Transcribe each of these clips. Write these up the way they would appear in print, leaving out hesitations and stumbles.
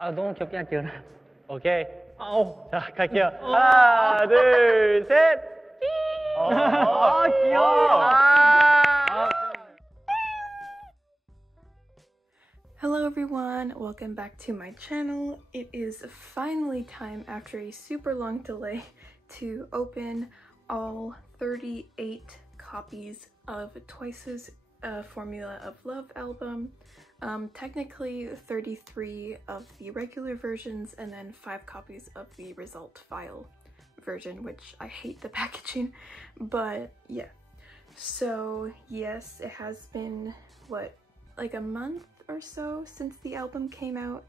아, 너무 귀엽게 할게요. 오케이. 자, 갈게요. 하나, 둘, 셋. 귀여워. Hello everyone, welcome back to my channel. It is finally time after a super long delay to open all 38 copies of Twice's Formula of Love album. Technically 33 of the regular versions and then 5 copies of the result file version, which I hate the packaging, but yeah. So yes, it has been, what, like a month or so since the album came out,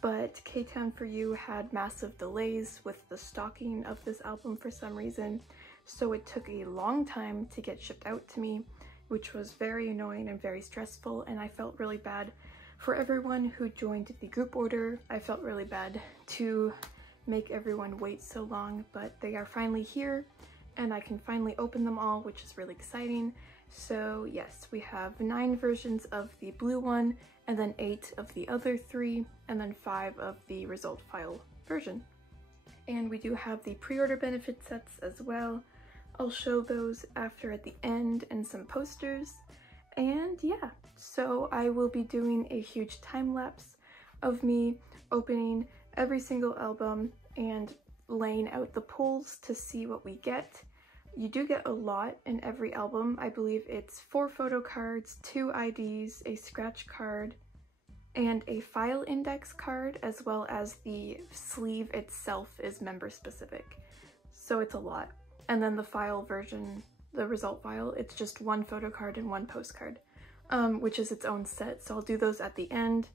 but K-Town For You had massive delays with the stocking of this album for some reason, so it took a long time to get shipped out to me, which was very annoying and very stressful, and I felt really bad for everyone who joined the group order. I felt really bad to make everyone wait so long, but they are finally here and I can finally open them all, which is really exciting. So yes, we have 9 versions of the blue one, and then 8 of the other 3, and then 5 of the result file version. And we do have the pre-order benefit sets as well. I'll show those after at the end, and some posters. And yeah, so I will be doing a huge time lapse of me opening every single album and laying out the pulls to see what we get. You do get a lot in every album. I believe it's 4 photo cards, 2 IDs, a scratch card, and a file index card, as well as the sleeve itself is member specific. So it's a lot. And then the file version, the result file, it's just 1 photo card and 1 postcard, which is its own set. So I'll do those at the end.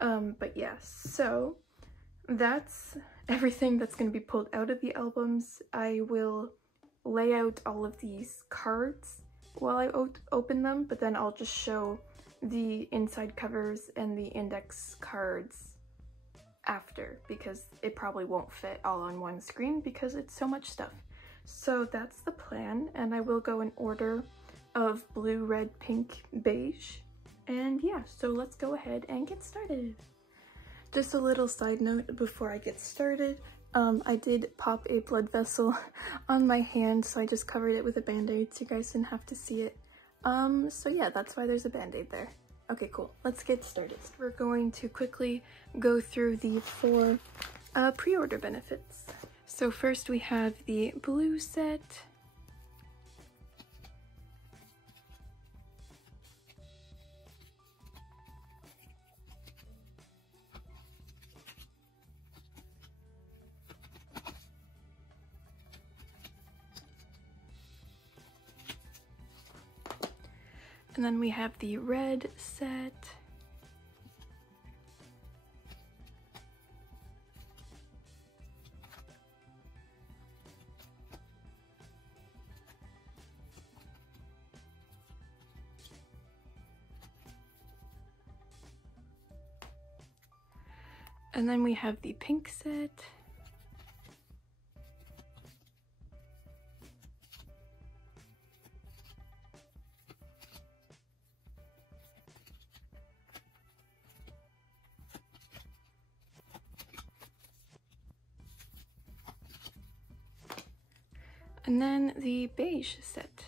But yeah, so that's everything that's going to be pulled out of the albums. I will lay out all of these cards while I open them, but then I'll just show the inside covers and the index cards after, because it probably won't fit all on one screen because it's so much stuff. So that's the plan, and I will go in order of blue, red, pink, beige, and yeah, so let's go ahead and get started. Just a little side note before I get started. I did pop a blood vessel on my hand, so I just covered it with a band-aid so you guys didn't have to see it. So yeah, that's why there's a band-aid there. Okay, cool. Let's get started. We're going to quickly go through the 4 pre-order benefits. So first we have the blue set. And then we have the red set. And then we have the pink set. And then the beige set.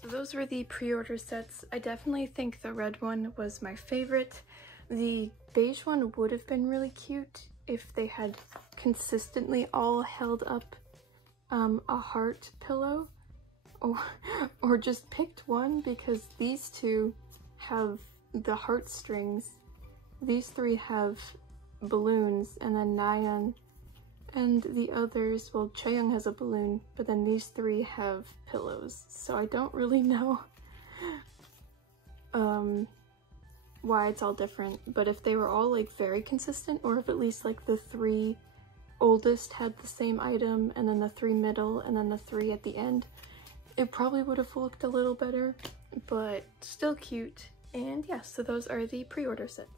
So those were the pre-order sets. I definitely think the red one was my favorite. The beige one would have been really cute if they had consistently all held up a heart pillow, or just picked one, because these 2 have the heartstrings, these 3 have balloons, and then Nayeon and the others, well, Chaeyoung has a balloon, but then these 3 have pillows, so I don't really know why it's all different. But if they were all like very consistent, or if at least like the 3 oldest had the same item, and then the 3 middle, and then the 3 at the end, it probably would have looked a little better, but still cute. And yeah, so those are the pre-order sets.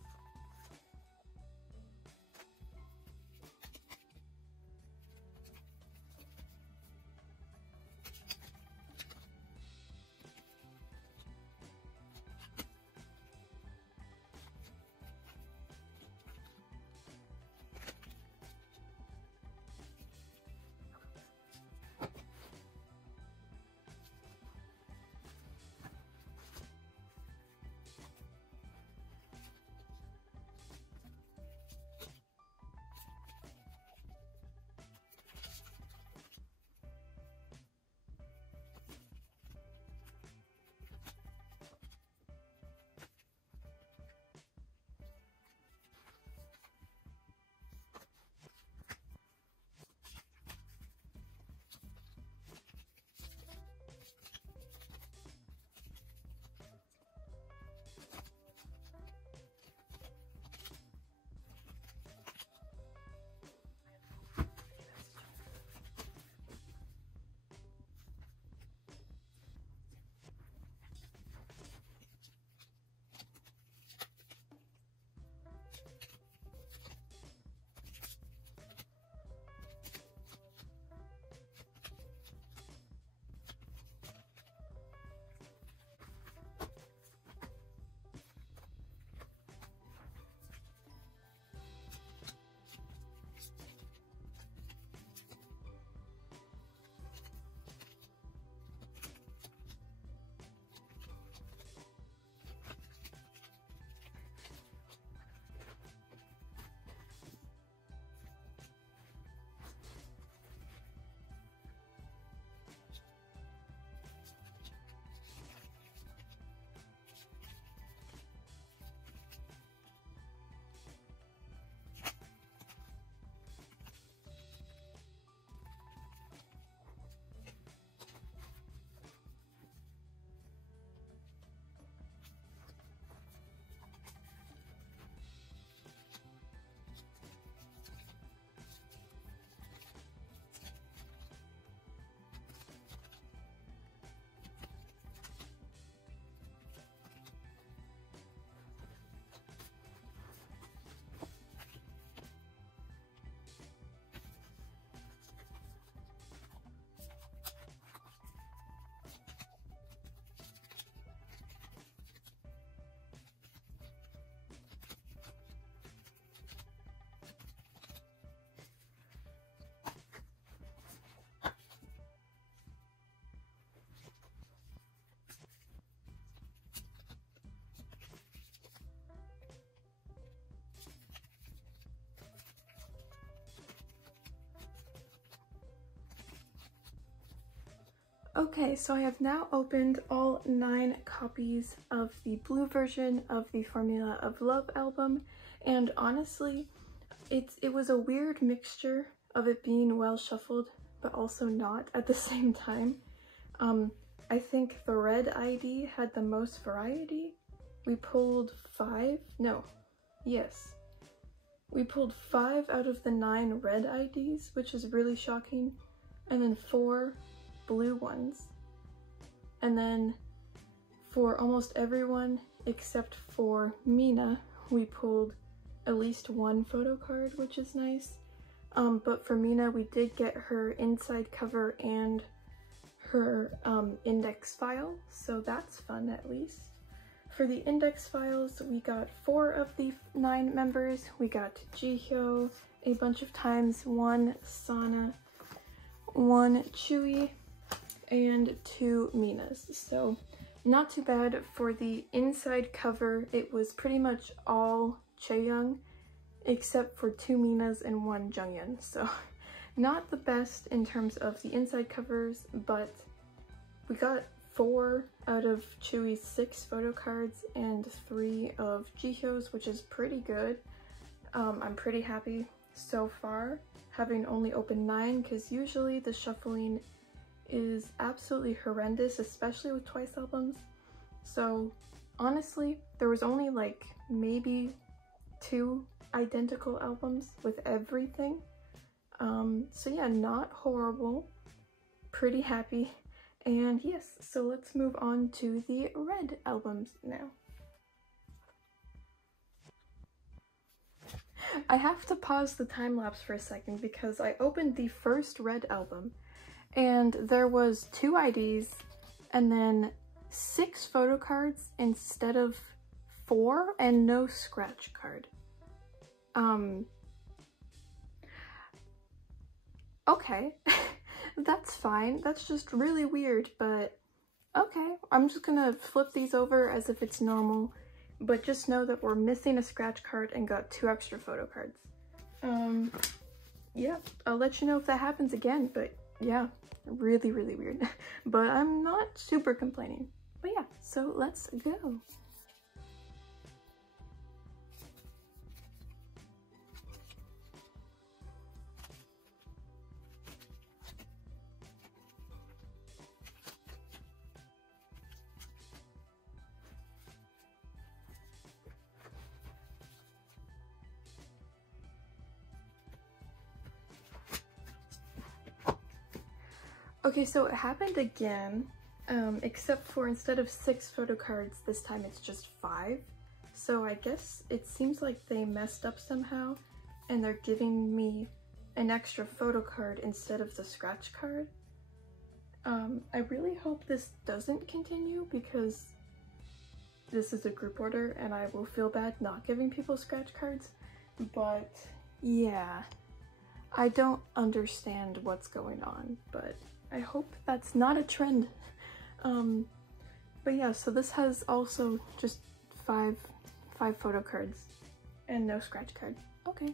Okay, so I have now opened all 9 copies of the blue version of the Formula of Love album, and honestly, it was a weird mixture of it being well shuffled, but also not at the same time. I think the red ID had the most variety. We pulled 5, no, yes. We pulled 5 out of the 9 red IDs, which is really shocking, and then 4 blue ones. And then for almost everyone except for Mina, we pulled at least 1 photo card, which is nice. But for Mina, we did get her inside cover and her index file, so that's fun at least. For the index files, we got 4 of the 9 members. We got Jihyo a bunch of times, 1 Sana, 1 Chewy, and 2 Minas. So not too bad. For the inside cover, it was pretty much all Chaeyoung, except for 2 Minas and 1 Junghyun. So not the best in terms of the inside covers, but we got 4 out of Chewy's 6 photo cards and 3 of Jihyo's, which is pretty good. I'm pretty happy so far, having only opened 9, because usually the shuffling is absolutely horrendous, especially with Twice albums. So honestly, there was only like maybe 2 identical albums with everything. So yeah, not horrible, pretty happy. And yes, so let's move on to the red albums now. I have to pause the time lapse for a second because I opened the first red album and there was 2 IDs and then 6 photo cards instead of 4 and no scratch card. Okay, that's fine. That's just really weird, but okay. I'm just gonna flip these over as if it's normal, but just know that we're missing a scratch card and got 2 extra photo cards. Yeah, I'll let you know if that happens again, but yeah, really, really weird. But I'm not super complaining. But yeah, so let's go. Okay, so it happened again, except for instead of 6 photo cards, this time it's just 5. So I guess it seems like they messed up somehow, and they're giving me an extra photo card instead of the scratch card. I really hope this doesn't continue because this is a group order and I will feel bad not giving people scratch cards, but yeah, I don't understand what's going on, but I hope that's not a trend. But yeah, so this has also just five photo cards and no scratch card. Okay.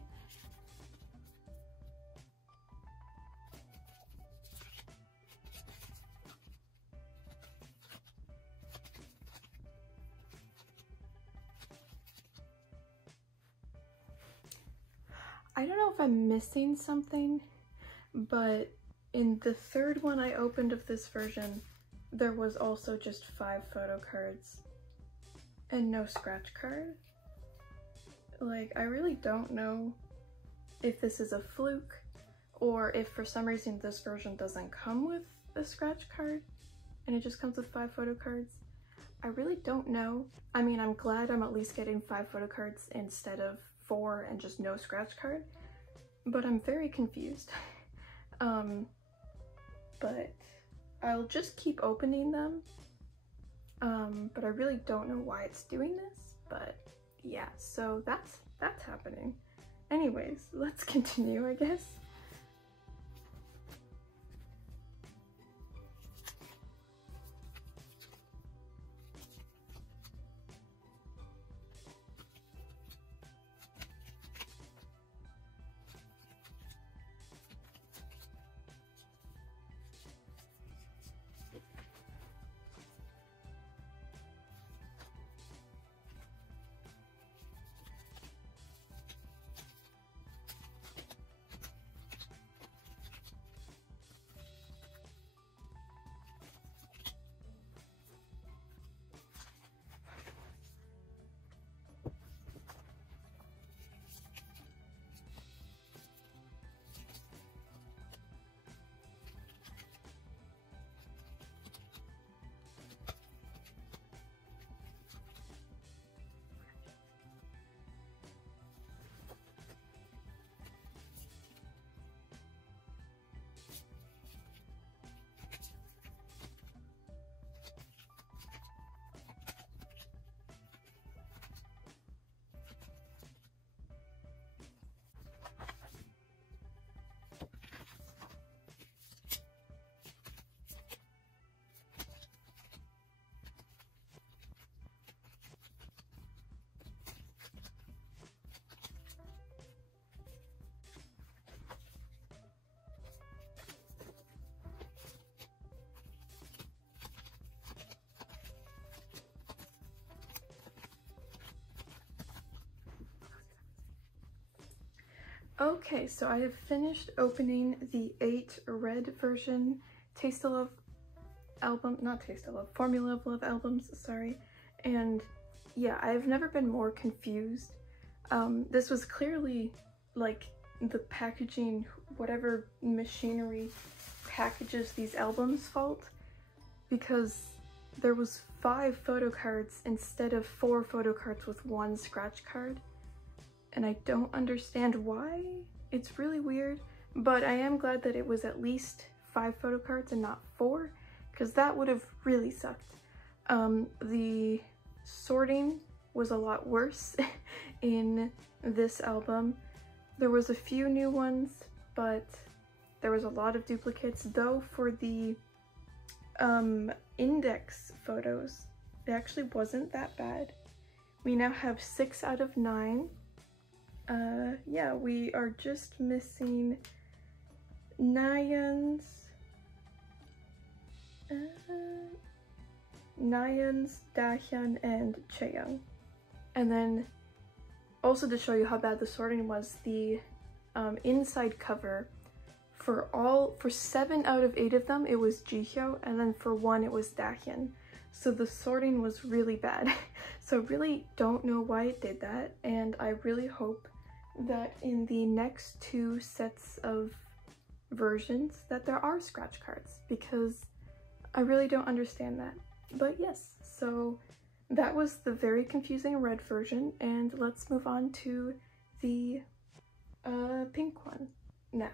I don't know if I'm missing something, but in the 3rd one I opened of this version, there was also just 5 photo cards and no scratch card. Like, I really don't know if this is a fluke or if for some reason this version doesn't come with a scratch card and it just comes with 5 photo cards. I really don't know. I mean, I'm glad I'm at least getting 5 photo cards instead of 4 and just no scratch card, but I'm very confused. But I'll just keep opening them. But I really don't know why it's doing this, but yeah, so that's happening. Anyways, let's continue, I guess. Okay, so I have finished opening the 8 red version Taste of Love album, not Taste of Love, Formula of Love albums, sorry. And yeah, I've never been more confused. This was clearly like the packaging, whatever machinery packages these albums fault, because there was 5 photo cards instead of 4 photo cards with 1 scratch card. and I don't understand why. It's really weird, but I am glad that it was at least 5 photo cards and not 4, because that would have really sucked. The sorting was a lot worse in this album. There was a few new ones, but there was a lot of duplicates, though for the index photos, it actually wasn't that bad. We now have 6 out of 9. Yeah, we are just missing Nyan's, Dahyun, and Chaeyoung. And then, also to show you how bad the sorting was, the inside cover, for 7 out of 8 of them, it was Jihyo, and then for 1, it was Dahyun. So the sorting was really bad. So I really don't know why it did that, and I really hope that in the next 2 sets of versions that there are scratch cards, because I really don't understand that. But yes, so that was the very confusing red version, and let's move on to the pink one now.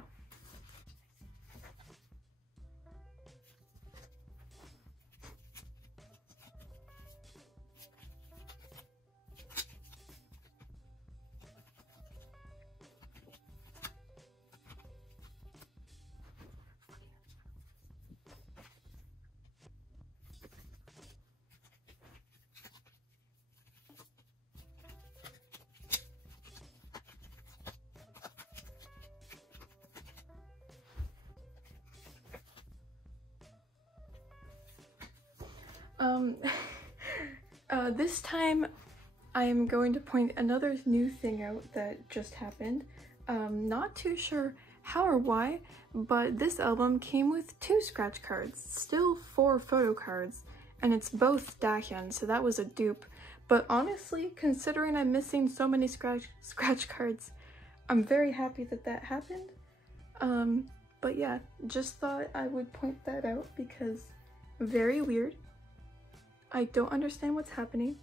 This time I am going to point another new thing out that just happened. Not too sure how or why, but this album came with 2 scratch cards, still 4 photo cards, and it's both Dahyun, so that was a dupe. But honestly, considering I'm missing so many scratch cards, I'm very happy that that happened. But yeah, just thought I would point that out because very weird. I don't understand what's happening.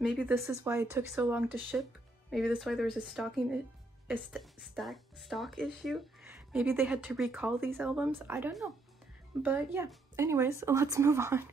Maybe this is why it took so long to ship. Maybe that's why there was a stock issue. Maybe they had to recall these albums. I don't know. But yeah, anyways, let's move on.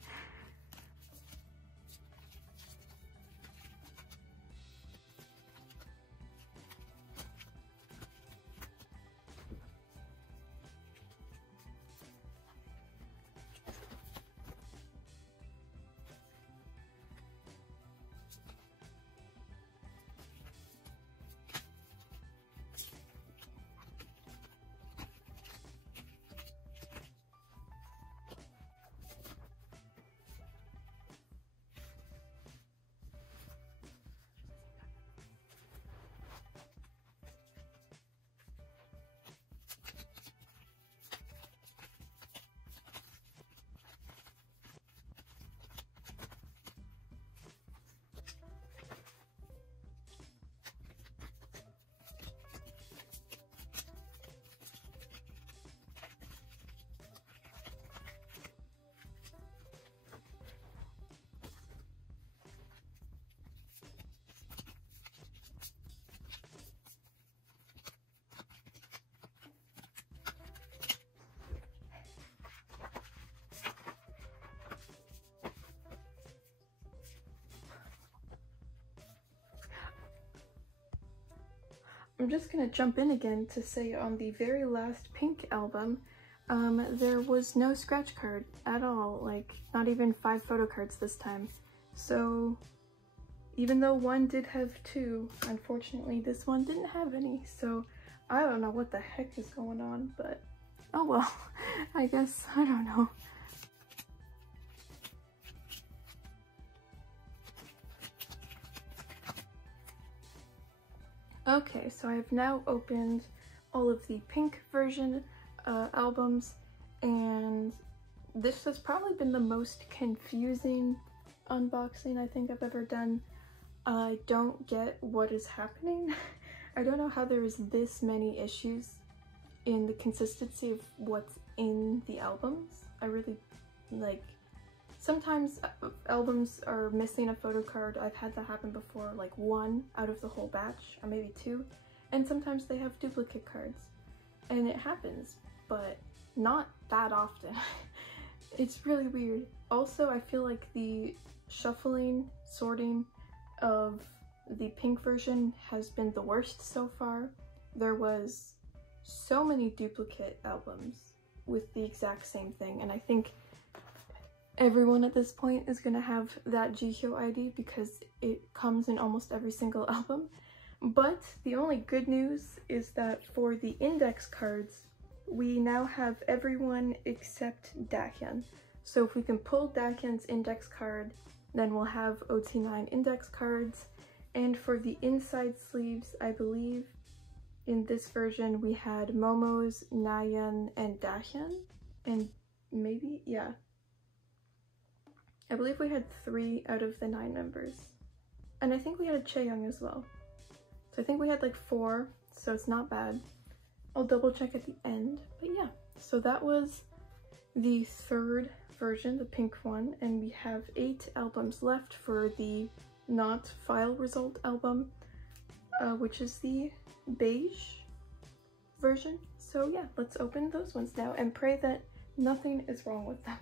I'm just gonna jump in again to say on the very last Pink album, there was no scratch card at all, like not even 5 photo cards this time. So even though one did have 2, unfortunately this one didn't have any. So I don't know what the heck is going on, but oh well, I guess, I don't know. Okay, so I've now opened all of the Pink version albums, and this has probably been the most confusing unboxing I think I've ever done. I don't get what is happening. I don't know how there's this many issues in the consistency of what's in the albums. I really, like, Sometimes albums are missing a photo card. I've had that happen before, like 1 out of the whole batch, or maybe 2. And sometimes they have duplicate cards. And it happens, but not that often. It's really weird. Also, I feel like the shuffling, sorting of the pink version has been the worst so far. There was so many duplicate albums with the exact same thing, and I think everyone at this point is gonna have that GQ ID because it comes in almost every single album. But the only good news is that for the index cards, we now have everyone except Dakian. So if we can pull Dakian's index card, then we'll have OT9 index cards. And for the inside sleeves, I believe in this version we had Momo's, Nayeon, and Dakian. And maybe, yeah. I believe we had 3 out of the 9 members. And I think we had a Chaeyoung as well. So I think we had like 4, so it's not bad. I'll double check at the end, but yeah. So that was the 3rd version, the pink one, and we have 8 albums left for the not file result album, which is the beige version. So yeah, let's open those ones now and pray that nothing is wrong with them.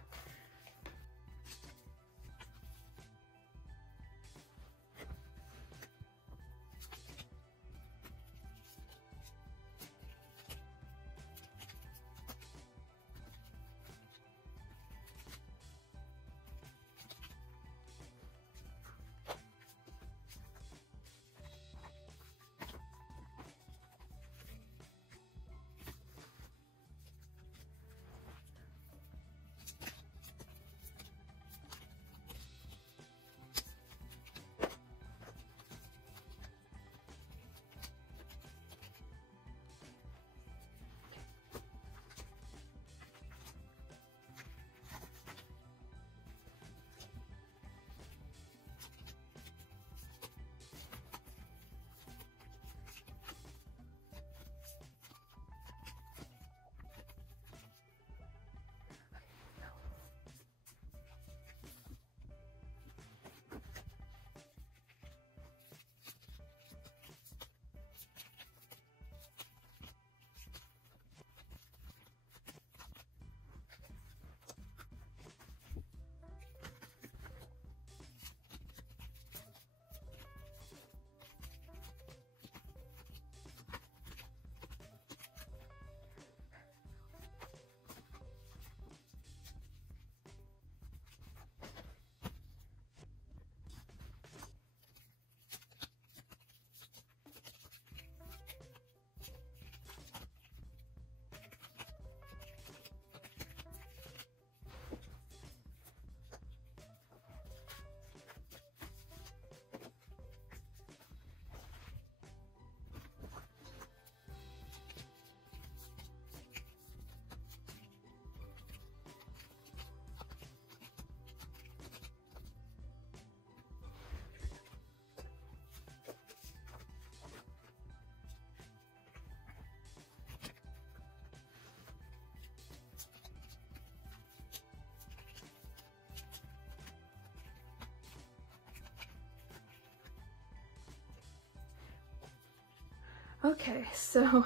Okay, so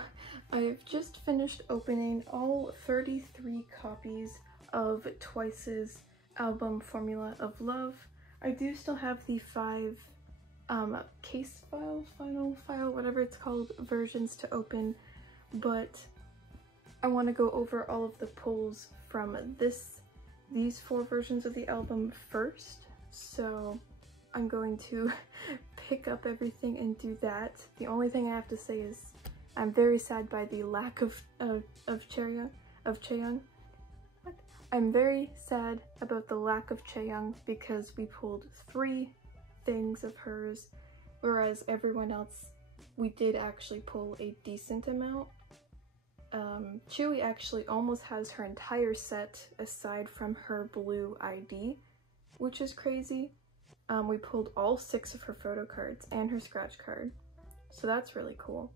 I've just finished opening all 33 copies of Twice's album Formula of Love. I do still have the 5 case file, final file, whatever it's called, versions to open, but I want to go over all of the pulls from these 4 versions of the album first. So I'm going to pick up everything and do that. The only thing I have to say is I'm very sad by the lack of Chaeyoung. I'm very sad about the lack of Chaeyoung because we pulled 3 things of hers, whereas everyone else we did actually pull a decent amount. Chewy actually almost has her entire set aside from her blue ID, which is crazy. We pulled all 6 of her photo cards and her scratch card, so that's really cool.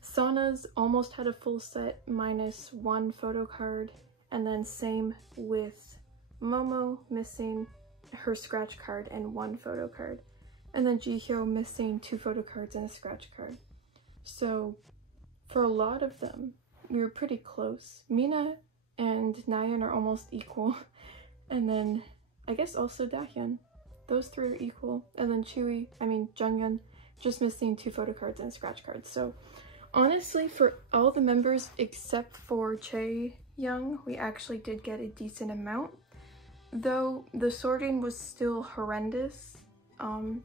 Sana's almost had a full set minus 1 photo card, and then same with Momo missing her scratch card and 1 photo card. And then Jihyo missing 2 photo cards and a scratch card. So for a lot of them, we were pretty close. Mina and Nayeon are almost equal. And then I guess also Dahyun. Those 3 are equal. And then Jungyeon, just missing 2 photo cards and a scratch card. So honestly, for all the members except for Chaeyoung, we actually did get a decent amount. Though the sorting was still horrendous.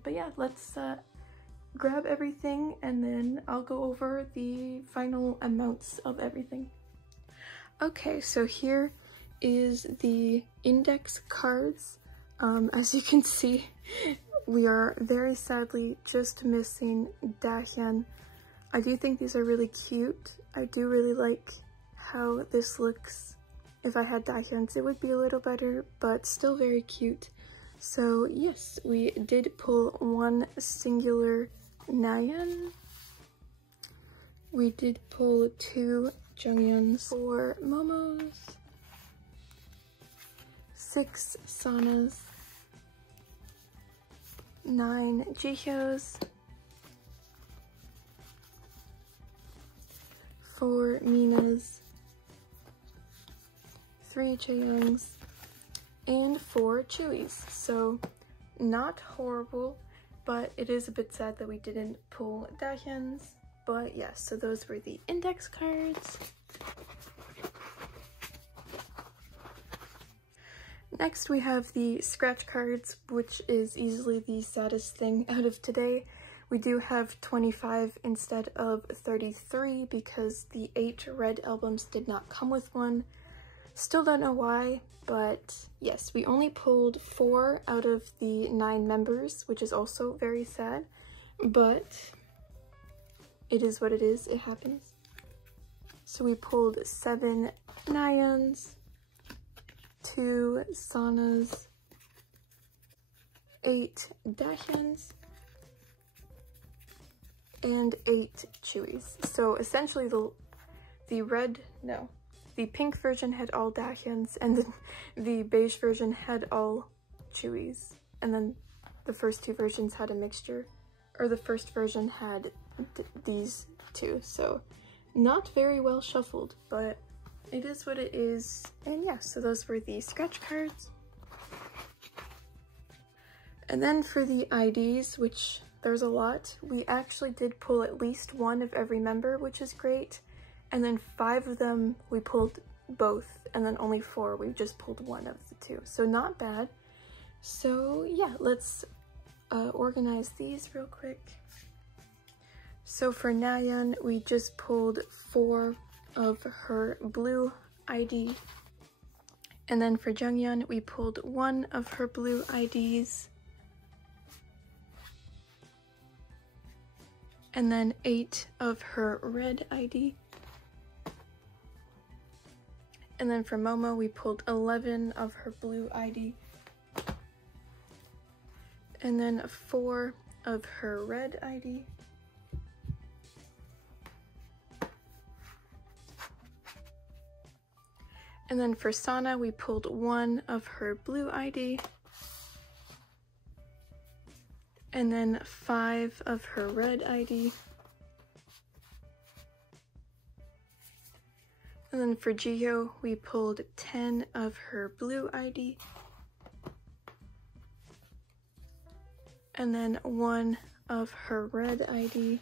But yeah, let's grab everything and then I'll go over the final amounts of everything. Okay, so here is the index cards. As you can see, we are very sadly just missing Dahyun. I do think these are really cute. I do really like how this looks. If I had Dahyun's, it would be a little better, but still very cute. So yes, we did pull 1 singular Nayeon. We did pull 2 Jungyeons, 4 Momos, 6 Sanas, 9 Jihyos, 4 Minas, 3 Chaeyoungs, and 4 Chewies. So not horrible, but it is a bit sad that we didn't pull Dahyun's. But yes, so those were the index cards. Next we have the scratch cards, which is easily the saddest thing out of today. We do have 25 instead of 33 because the 8 red albums did not come with one. Still don't know why, but yes, we only pulled 4 out of the 9 members, which is also very sad, but it is what it is, it happens. So we pulled 7 Nayeons, 2 Sanas, 8 Dahyuns, and 8 Chewies. So essentially the pink version had all Dahyuns, and then the beige version had all Chewies. And then the first 2 versions had a mixture, or the first version had these 2. So not very well shuffled, but it is what it is. And yeah, so those were the scratch cards. And then for the IDs, which there's a lot, we actually did pull at least 1 of every member, which is great. And then 5 of them we pulled both, and then only 4 we just pulled 1 of the 2. So not bad. So yeah, let's organize these real quick. So for Nayeon, we just pulled 4 of her blue ID. And then for Jungyeon, we pulled 1 of her blue IDs. And then 8 of her red ID. And then for Momo, we pulled 11 of her blue ID. And then 4 of her red ID. And then for Sana, we pulled 1 of her blue ID. And then 5 of her red ID. And then for Jihyo, we pulled 10 of her blue ID. And then 1 of her red ID.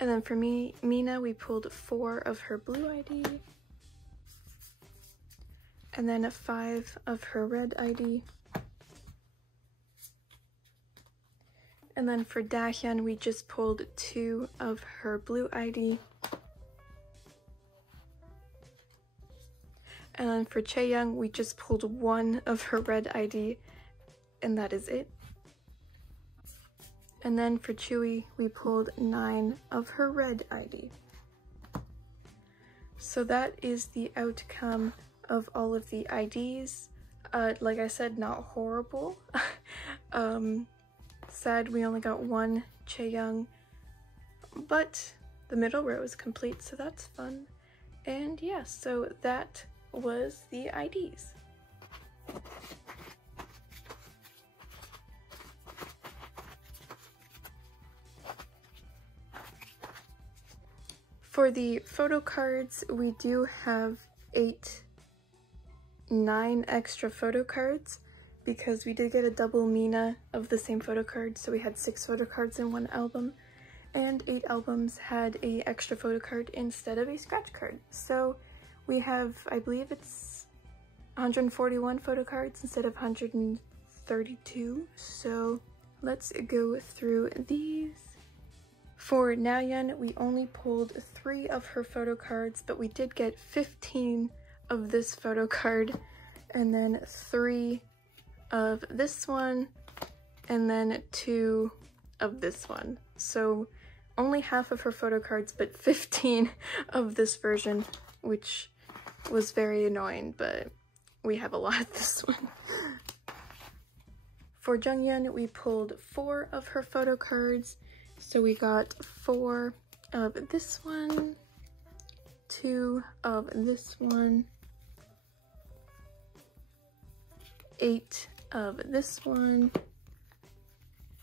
And then for Mina, we pulled 4 of her blue ID. And then 5 of her red ID. And then for Dahyun, we just pulled 2 of her blue ID. And then for Chaeyoung, we just pulled 1 of her red ID, and that is it. And then for Chewie, we pulled 9 of her red ID. So that is the outcome of all of the IDs. Like I said, not horrible. Sad we only got 1 Chaeyoung, but the middle row is complete, so that's fun. And yeah, so that was the IDs. For the photo cards, we do have 9 extra photo cards because we did get a double Mina of the same photo card, so we had 6 photo cards in one album, and 8 albums had a extra photo card instead of a scratch card. So we have, I believe it's 141 photo cards instead of 132. So let's go through these. For Nayeon, we only pulled 3 of her photo cards, but we did get 15 of this photo card, and then 3 of this one, and then 2 of this one. So only half of her photo cards, but 15 of this version, which was very annoying, but we have a lot of this one. For Jungyeon, we pulled 4 of her photo cards. So we got 4 of this one, 2 of this one, 8 of this one,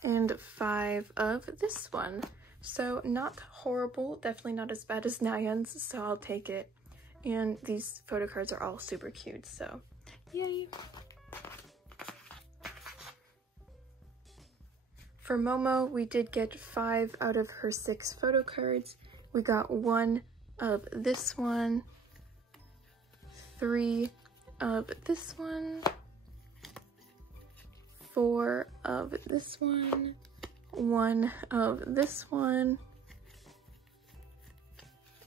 and 5 of this one. So not horrible, definitely not as bad as Nayeon's, so I'll take it. And these photo cards are all super cute, so yay! For Momo, we did get 5 out of her 6 photo cards. We got 1 of this one, 3 of this one, 4 of this one, 1 of this one,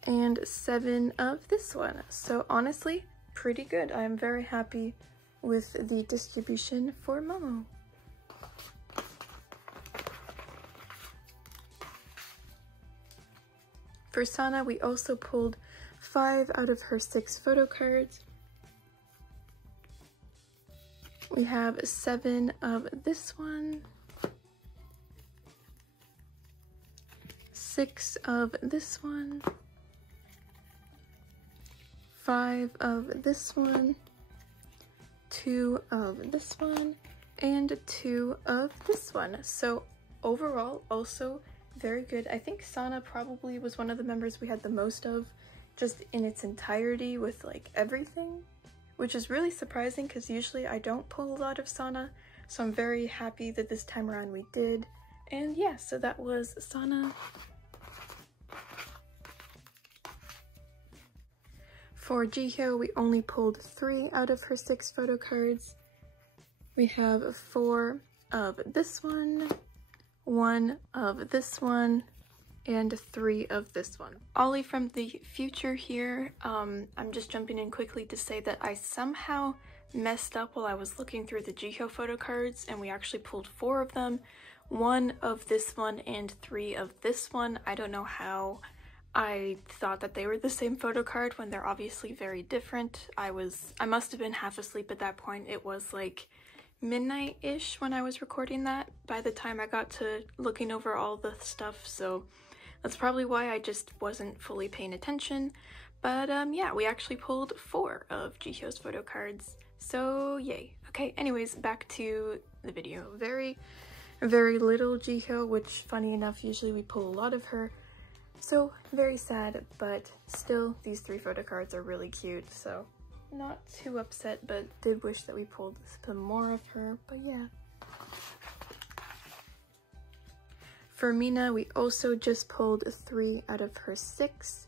and 7 of this one. So honestly, pretty good. I am very happy with the distribution for Momo. For Sana, we also pulled 5 out of her 6 photo cards. We have 7 of this one, 6 of this one, 5 of this one, 2 of this one, and 2 of this one. So overall, also very good. I think Sana probably was one of the members we had the most of, just in its entirety with like everything, which is really surprising because usually I don't pull a lot of Sana, so I'm very happy that this time around we did. And yeah, so that was Sana. For Jihyo, we only pulled 3 out of her 6 photo cards. We have 4 of this one, 1 of this one, and 3 of this one. Ollie from the future here. I'm just jumping in quickly to say that I somehow messed up while I was looking through the Jihyo photo cards, and we actually pulled 4 of them. 1 of this one and 3 of this one. I don't know how I thought that they were the same photo card when they're obviously very different. I must have been half asleep at that point. It was like midnight-ish when I was recording that by the time I got to looking over all the stuff, so that's probably why I just wasn't fully paying attention. But yeah, we actually pulled 4 of Jihyo's photo cards, so yay. Okay, anyways, back to the video. Very, very little Jihyo, which funny enough, usually we pull a lot of her. So very sad, but still these 3 photo cards are really cute, so not too upset, but did wish that we pulled some more of her, but yeah. For Mina, we also just pulled 3 out of her 6.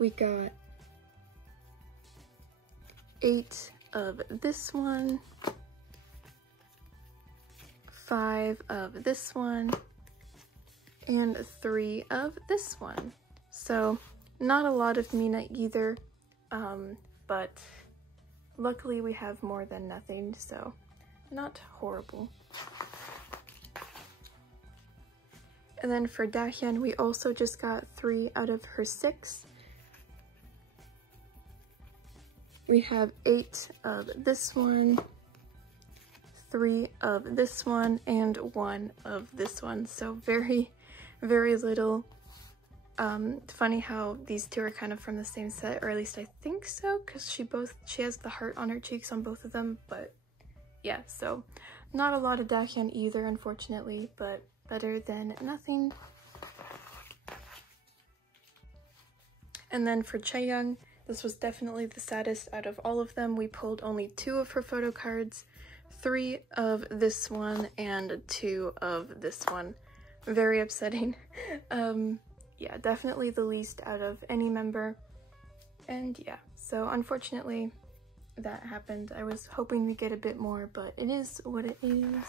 We got 8 of this one, 5 of this one, and 3 of this one. So not a lot of Mina either, but luckily we have more than nothing, so not horrible. And then for Dahyun, we also just got 3 out of her 6. We have 8 of this one, 3 of this one, and 1 of this one. So very, very little. Funny how these two are kind of from the same set, or at least I think so, because she has the heart on her cheeks on both of them, but yeah, so not a lot of Dahyun either, unfortunately, but better than nothing. And then for Chaeyoung, this was definitely the saddest out of all of them. We pulled only 2 of her photo cards, 3 of this one and 2 of this one. Very upsetting. Yeah, definitely the least out of any member. And yeah, so unfortunately that happened. I was hoping to get a bit more, but it is what it is.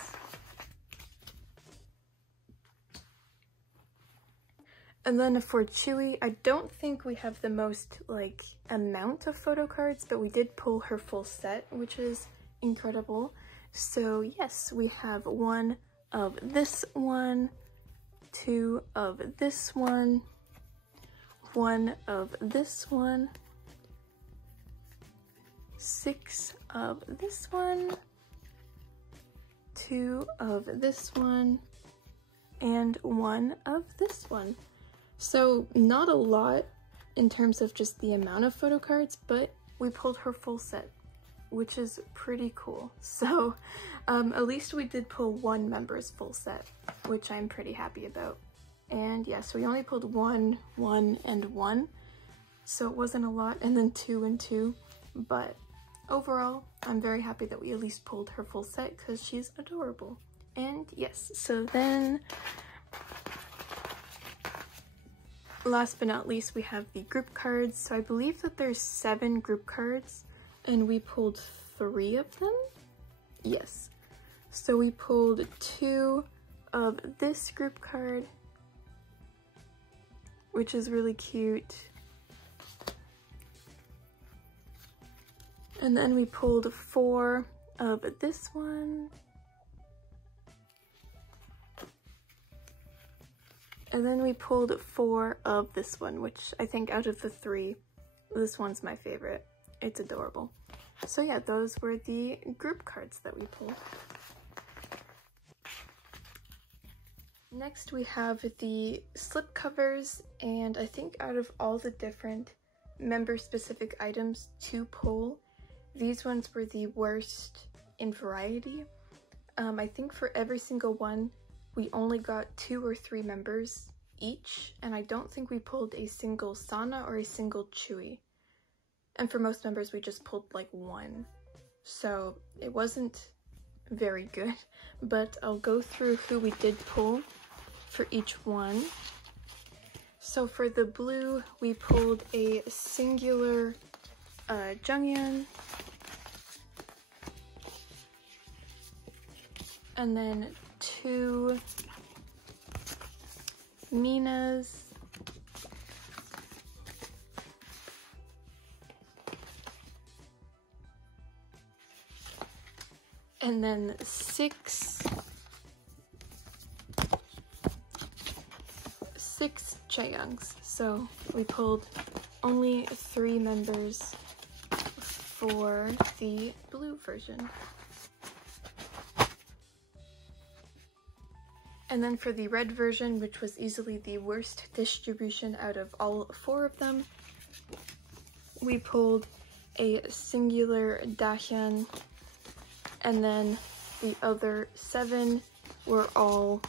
And then for Chewy, I don't think we have the most, like, amount of photo cards, but we did pull her full set, which is incredible. So yes, we have 1 of this one, 2 of this one, 1 of this one, 6 of this one, 2 of this one, and 1 of this one. So not a lot in terms of just the amount of photo cards, but we pulled her full set, which is pretty cool. So at least we did pull 1 member's full set, which I'm pretty happy about. And yeah, so we only pulled 1, 1, and 1, so it wasn't a lot, and then 2 and 2, but overall, I'm very happy that we at least pulled her full set because she's adorable. And yes, so then last but not least, we have the group cards. So I believe that there's 7 group cards, and we pulled 3 of them. Yes. So we pulled 2 of this group card, which is really cute. And then we pulled 4 of this one. And then we pulled 4 of this one, which I think out of the 3, this one's my favorite. It's adorable. So yeah, those were the group cards that we pulled. Next we have the slip covers, and I think out of all the different member-specific items to pull, these ones were the worst in variety. I think for every single one, we only got 2 or 3 members each, and I don't think we pulled a single Sana or a single Chewy. And for most members, we just pulled like 1. So it wasn't very good, but I'll go through who we did pull for each one. So for the blue, we pulled a singular Junghyun, and then 2 Minas, and then 6 Chaeyoungs. So we pulled only 3 members for the blue version. And then for the red version, which was easily the worst distribution out of all 4 of them, we pulled a singular Dahyun, and then the other 7 were all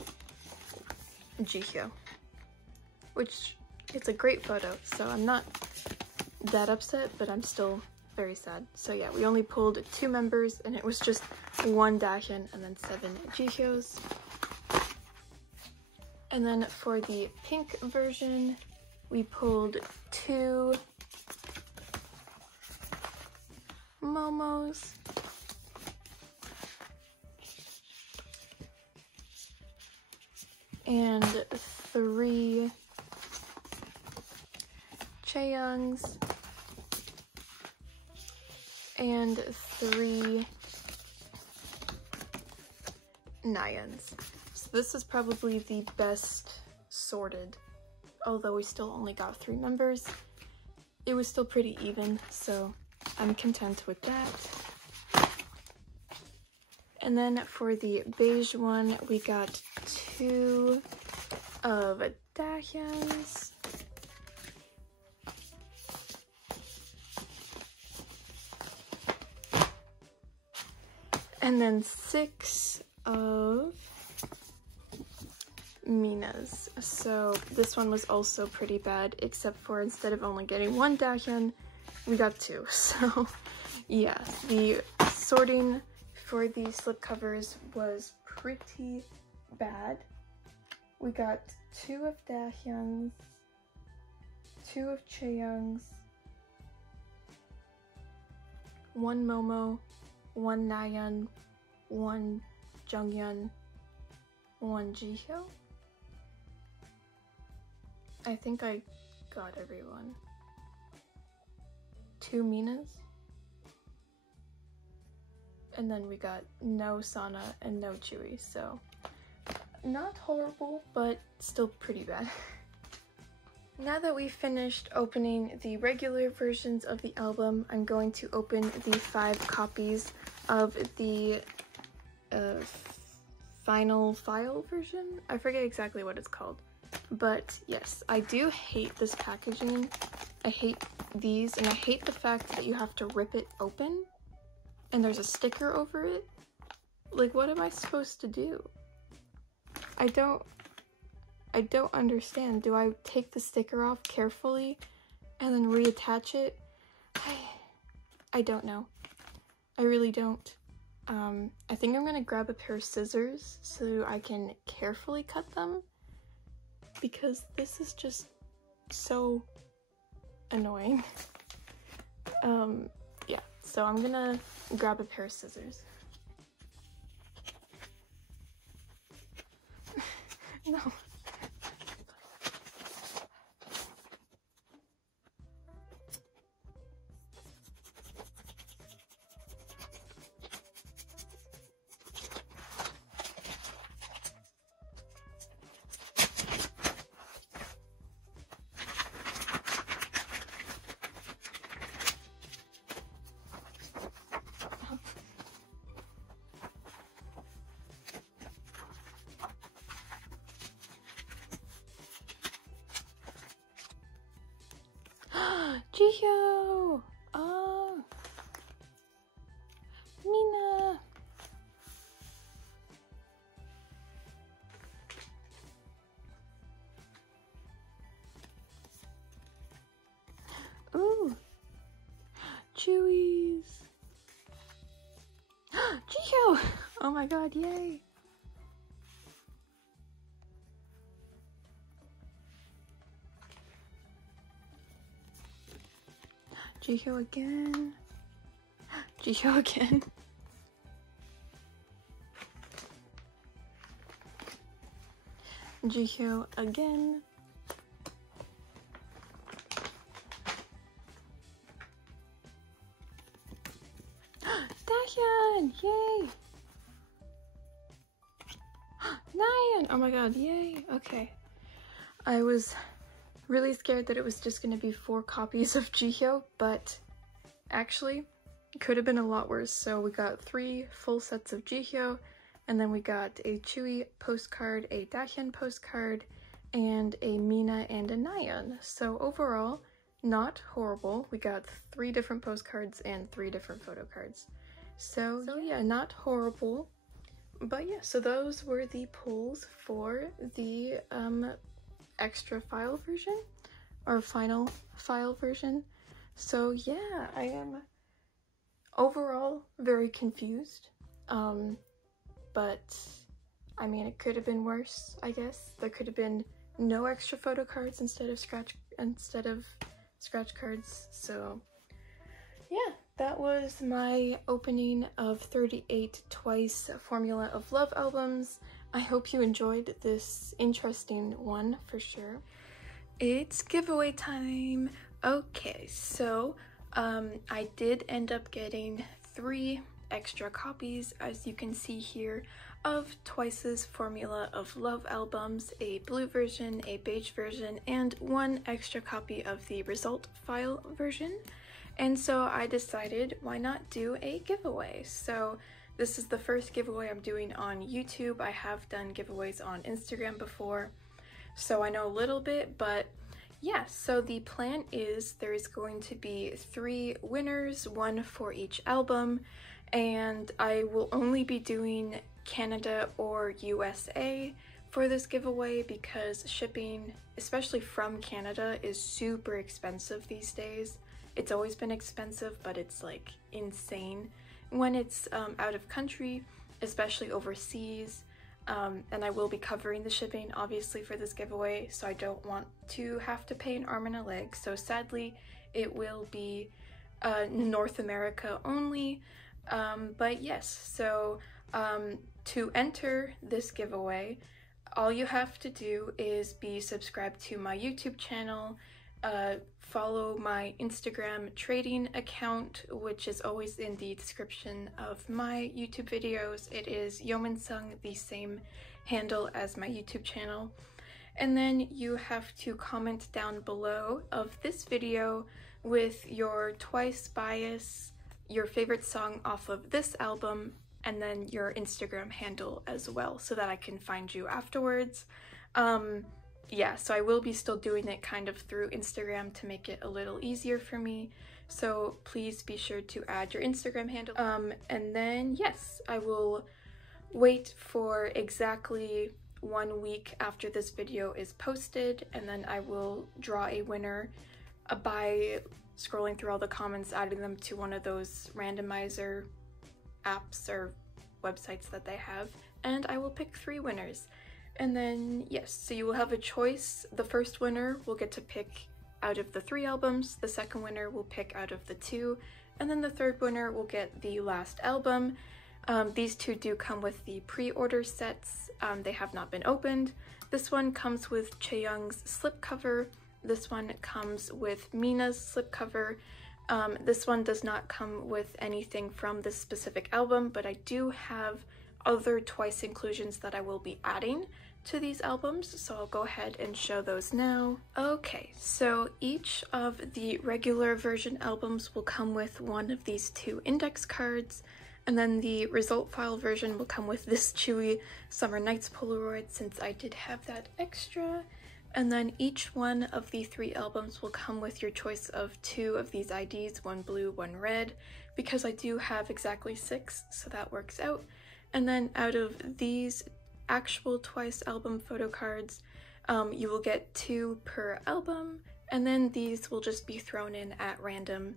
Jihyo, which it's a great photo, so I'm not that upset, but I'm still very sad. So yeah, we only pulled 2 members, and it was just 1 Dahyun and then 7 Jihyos. And then for the pink version, we pulled 2 Momos, and 3 Chaeyoungs, and 3 Nayans. So this is probably the best sorted, although we still only got 3 members. It was still pretty even, so I'm content with that. And then for the beige one, we got 2 of Dahyuns, and then 6 of Mina's. So this one was also pretty bad, except for instead of only getting 1 Dahyun, we got 2. So yeah, the sorting for the slipcovers was pretty bad. We got 2 of Dahyun's, 2 of Chaeyoung's, 1 Momo, 1 Nayeon, 1 Junghyun, 1 Jihyo. I think I got everyone. 2 Minas. And then we got no Sana and no Chewy, so not horrible, but still pretty bad. Now that we've finished opening the regular versions of the album, I'm going to open the 5 copies of the final file version. I forget exactly what it's called. But yes, I do hate this packaging. I hate these, and I hate the fact that you have to rip it open and there's a sticker over it. Like, what am I supposed to do? I don't understand. Do I take the sticker off carefully and then reattach it? I don't know. I really don't. I think I'm gonna grab a pair of scissors so I can carefully cut them, because this is just so annoying. Yeah, so I'm gonna grab a pair of scissors. No. Jihyo! Oh! Mina! Ooh! Chewies! Jihyo! Oh my god, yay! Jihyo again. Jihyo again. Jihyo again. Dahyun! Yay! Nayeon! Oh my god, yay! Okay. I was really scared that it was just gonna be 4 copies of Jihyo, but actually it could have been a lot worse. So we got 3 full sets of Jihyo, and then we got a Chewy postcard, a Dahyun postcard, and a Mina and a Nayeon. So overall, not horrible. We got 3 different postcards and 3 different photo cards. So yeah, not horrible. But yeah, so those were the pulls for the extra file version, or final file version. So yeah, I am overall very confused, but I mean, it could have been worse, I guess. There could have been no extra photo cards instead of scratch cards. So yeah, that was my opening of 38 Twice Formula of Love albums. I hope you enjoyed this interesting one for sure. It's giveaway time. Okay, so I did end up getting 3 extra copies, as you can see here, of Twice's Formula of Love albums, a blue version, a beige version, and 1 extra copy of the result file version. And so I decided, why not do a giveaway? So this is the first giveaway I'm doing on YouTube. I have done giveaways on Instagram before, so I know a little bit, but yeah, so the plan is there is going to be 3 winners, 1 for each album, and I will only be doing Canada or USA for this giveaway because shipping, especially from Canada, is super expensive these days. It's always been expensive, but it's like insane when it's out of country, especially overseas. And I will be covering the shipping obviously for this giveaway, so I don't want to have to pay an arm and a leg. So sadly it will be North America only, but yes. So to enter this giveaway, all you have to do is be subscribed to my YouTube channel, follow my Instagram trading account, which is always in the description of my YouTube videos. It is Yominsung, the same handle as my YouTube channel. And then you have to comment down below of this video with your Twice bias, your favorite song off of this album, and then your Instagram handle as well, so that I can find you afterwards. Yeah, so I will be still doing it kind of through Instagram to make it a little easier for me. So please be sure to add your Instagram handle. And then yes, I will wait for exactly 1 week after this video is posted, and then I will draw a winner by scrolling through all the comments, adding them to one of those randomizer apps or websites that they have, and I will pick 3 winners. And then yes, so you will have a choice. The first winner will get to pick out of the 3 albums, the second winner will pick out of the 2, and then the third winner will get the last album. These 2 do come with the pre-order sets. They have not been opened. This one comes with Chaeyoung's slipcover. This one comes with Mina's slipcover. This one does not come with anything from this specific album, but I do have other Twice inclusions that I will be adding to these albums, so I'll go ahead and show those now. Okay, so each of the regular version albums will come with one of these 2 index cards, and then the result file version will come with this Chewy Summer Nights Polaroid, since I did have that extra. And then each one of the 3 albums will come with your choice of 2 of these IDs, 1 blue, 1 red, because I do have exactly 6, so that works out. And then out of these actual Twice album photo cards, you will get 2 per album, and then these will just be thrown in at random.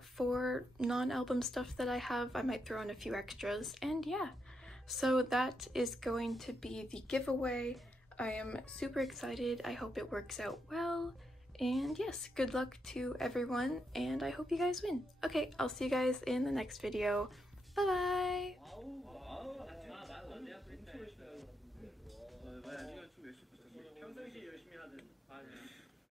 For non-album stuff that I have, I might throw in a few extras, and yeah. So that is going to be the giveaway. I am super excited. I hope it works out well, and yes, good luck to everyone, and I hope you guys win. Okay, I'll see you guys in the next video. Bye bye! 평상시에 열심히 하는